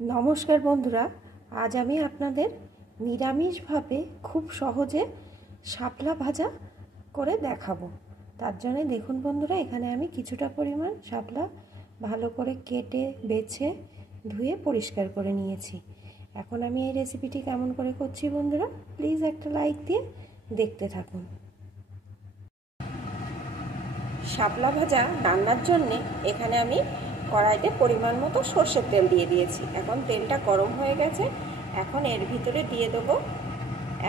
নমস্কার বন্ধুরা, আজ আমি আপনাদের নিরামিষভাবে খুব সহজে শাপলা ভাজা করে দেখাবো। তার জন্য দেখুন বন্ধুরা, এখানে আমি কিছুটা পরিমাণ শাপলা ভালো করে কেটে বেছে ধুয়ে পরিষ্কার করে নিয়েছি। এখন আমি এই রেসিপিটি কেমন করে করছি বন্ধুরা, প্লিজ একটা লাইক দিয়ে দেখতে থাকুন। শাপলা ভাজা রান্নার জন্যে এখানে আমি কড়াইতে পরিমাণ মতো সর্ষের তেল দিয়ে দিয়েছি। এখন তেলটা গরম হয়ে গেছে। এখন এর ভিতরে দিয়ে দেবো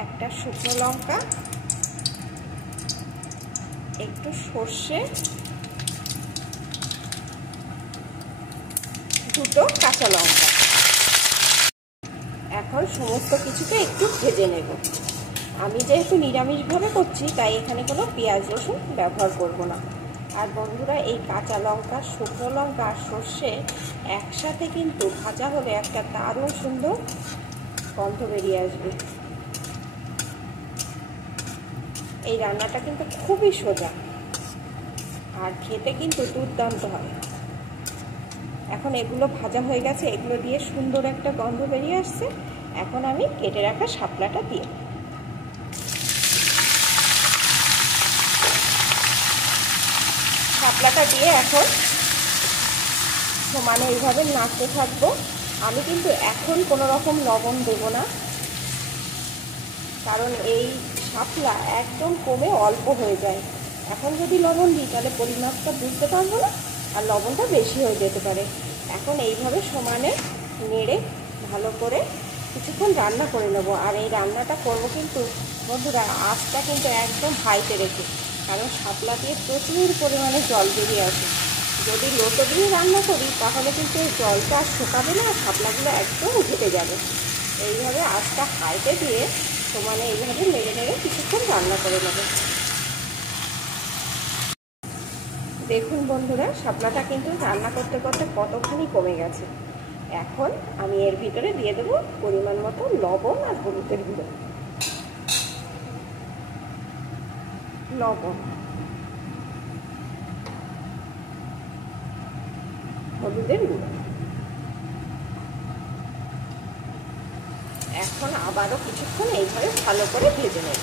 একটা শুকনো লঙ্কা, একটু সর্ষে, দুটো কাঁচা লঙ্কা। এখন সমস্ত কিছুকে একটু ভেজে নেব। আমি যেহেতু নিরামিষভাবে করছি তাই এখানে কোনো পেঁয়াজ রসুন ব্যবহার করব না। আর বন্ধুরা, এই কাঁচা লঙ্কা, শুকনো লঙ্কা আর সর্ষে একসাথে কিন্তু ভাজা হলে একটা দারুণ সুন্দর গন্ধ বেরিয়ে আসবে। এই রান্নাটা কিন্তু খুবই সোজা আর খেতে কিন্তু দুর্দান্ত হয়। এখন এগুলো ভাজা হয়ে গেছে, এগুলো দিয়ে সুন্দর একটা গন্ধ বেরিয়ে আসছে। এখন আমি কেটে রাখা শাপলাটা দিয়ে এখন সমানে এইভাবে নাড়তে থাকবো। আমি কিন্তু এখন কোনো রকম লবণ দেব না, কারণ এই শাপলা একদম কমে অল্প হয়ে যায়। এখন যদি লবণ দিই তাহলে পরিমাপটা বুঝতে পারবো না আর লবণটা বেশি হয়ে যেতে পারে। এখন এইভাবে সমানে নেড়ে ভালো করে কিছুক্ষণ রান্না করে নেবো। আর এই রান্নাটা করবো কিন্তু বন্ধুরা আঁচটা কিন্তু একদম হাইতে রেখে, কারণ শাপলা দিয়ে প্রচুর পরিমাণে জল বেরিয়ে আসে। যদি লোটো দিয়ে রান্না করি তাহলে কিন্তু এই জলটা আর শুকাবে না, আর শাপলাগুলো একদম ঘেটে যাবে। এইভাবে আঁচটা হাইতে দিয়ে সমানে এইভাবে নেড়ে নেড়ে কিছুক্ষণ রান্না করে নেবে। দেখুন বন্ধুরা, শাপলাটা কিন্তু রান্না করতে করতে কতখানি কমে গেছে। এখন আমি এর ভিতরে দিয়ে দেবো পরিমাণ মতো লবণ আর হলুদের গুঁড়ো। লবণ, হলুদের গুঁড়ো। এখন আবারও কিছুক্ষণ এইভাবে ভালো করে ভেজে নেব।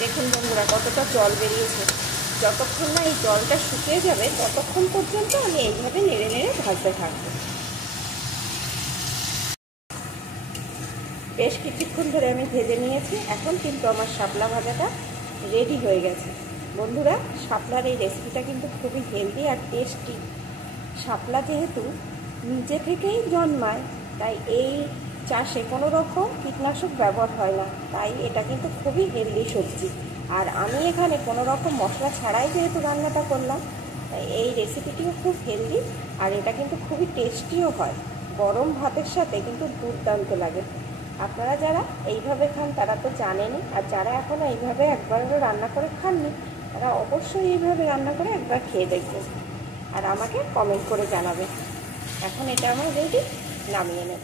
দেখুন বন্ধুরা কতটা জল বেরিয়েছে। যতক্ষণ না এই জলটা শুকিয়ে যাবে ততক্ষণ পর্যন্ত আমি এইভাবে নেড়ে নেড়ে ভাজতে থাকবো। বেশ কিছুক্ষণ ধরে আমি ভেজে নিয়েছি। এখন কিন্তু আমার শাপলা ভাজাটা রেডি হয়ে গেছে। বন্ধুরা, শাপলার এই রেসিপিটা কিন্তু খুবই হেলদি আর টেস্টি। শাপলা যেহেতু নিজে থেকেই জন্মায়, তাই এই চাষে কোনো রকম কীটনাশক ব্যবহার হয় না, তাই এটা কিন্তু খুবই হেলদি সবজি। আর আমি এখানে কোনো রকম মশলা ছাড়াই যেহেতু রান্নাটা করলাম, তাই এই রেসিপিটিও খুব হেলদি আর এটা কিন্তু খুবই টেস্টিও হয়। গরম ভাতের সাথে কিন্তু দুর্দান্ত লাগে। আপনারা যারা এইভাবে খান তারা তো জানেনই, আর যারা এখনও এইভাবে একবারও রান্না করে খাননি তারা অবশ্যই এইভাবে রান্না করে একবার খেয়ে দেখবেন আর আমাকে কমেন্ট করে জানাবেন। এখন এটা আমার রেডি, নামিয়ে নেব।